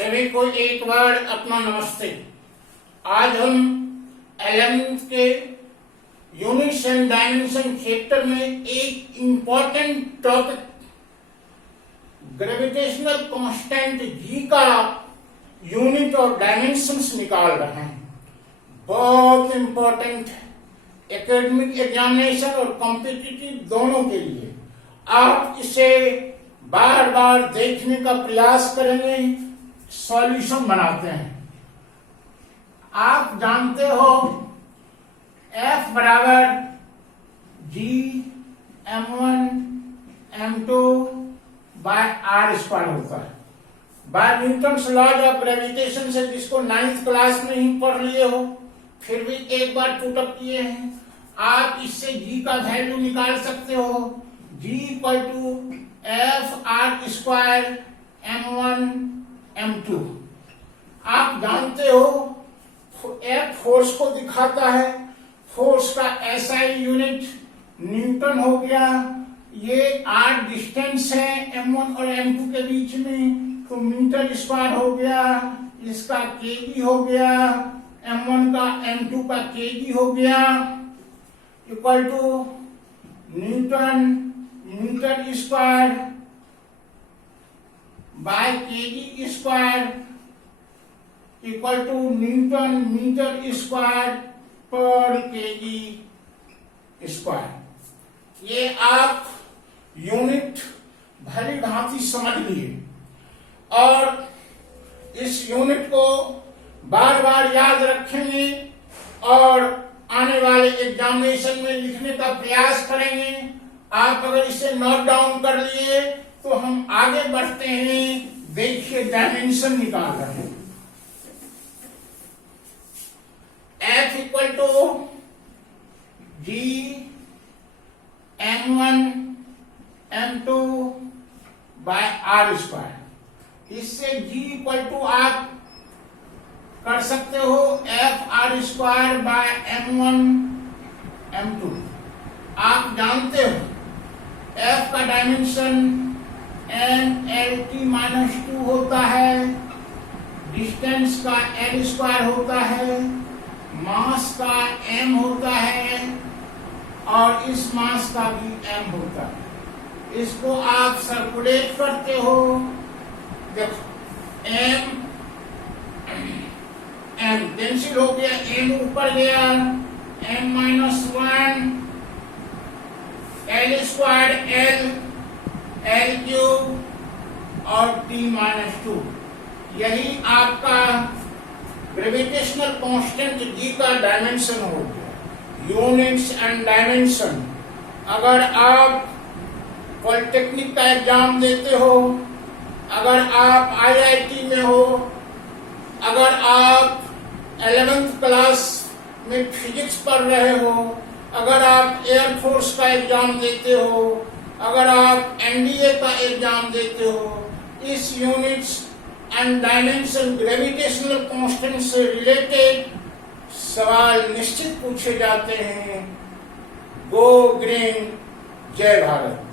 सभी को एक बार अपना नमस्ते। आज हम 11th के यूनिट्स एंड डायमेंशन चैप्टर में एक इम्पोर्टेंट टॉपिक ग्रेविटेशनल कांस्टेंट जी का यूनिट और डायमेंशंस निकाल रहे हैं। बहुत इम्पोर्टेंट एकेडमिक एग्जामिनेशन और कॉम्पिटिटिव दोनों के लिए आप इसे बार बार देखने का प्रयास करेंगे, सॉल्यूशन बनाते हैं। आप जानते हो F बराबर G m1 m2 by R square होता है। By Newton's laws of gravitation से, जिसको 9th क्लास में ही पढ़ लिए हो, फिर भी एक बार पुटअप किए हैं। आप इससे G का वैल्यू निकाल सकते हो। G equal to F R square m1 m2। आप जानते हो F फोर्स को दिखाता है। फोर्स का SI यूनिट न्यूटन हो गया। ये R डिस्टेंस है m1 और m2 के बीच में, तो मीटर स्क्वायर हो गया। इसका kg हो गया, m1 का m2 का kg हो गया, equal to newton metre square by kg square equal to newton metre square पर kg स्क्वायर। ये आप यूनिट भली भांति समझ लिए और इस यूनिट को बार बार याद रखेंगे और आने वाले एग्जामिनेशन में लिखने का प्रयास करेंगे। आप अगर इसे नोट डाउन कर लिए तो हम आगे बढ़ते हैं। देखिए डायमेंशन निकाल रहे हैं। F equal to G m1 m2 by R square. इससे G इक्वल टू आप कर सकते हो F R square by m1 m2। आप जानते हो F का डायमेंशन n(L)T-2 होता है, डिस्टेंस का L स्क्वायर होता है, मास का m होता है और इस मास का भी m होता है। इसको आप सर्कुलेट करते हो। देखो m कैंसिल हो गया, m ऊपर गया, m-1 L square L cube और T-2। यही आपका ग्रेविटेशनल कांस्टेंट G का डायमेंशन हो गया। Units and dimension. अगर आप पॉलिटेक्निक का एग्जाम देते हो, अगर आप IIT में हो, अगर आप 11th क्लास में फिजिक्स पढ़ रहे हो, अगर आप एयरफोर्स का एग्जाम देते हो, अगर आप NDA का एग्जाम देते हो, इस units and dimension gravitational constant से रिलेटेड सवाल निश्चित पूछे जाते हैं। गो ग्रीन, जय भारत।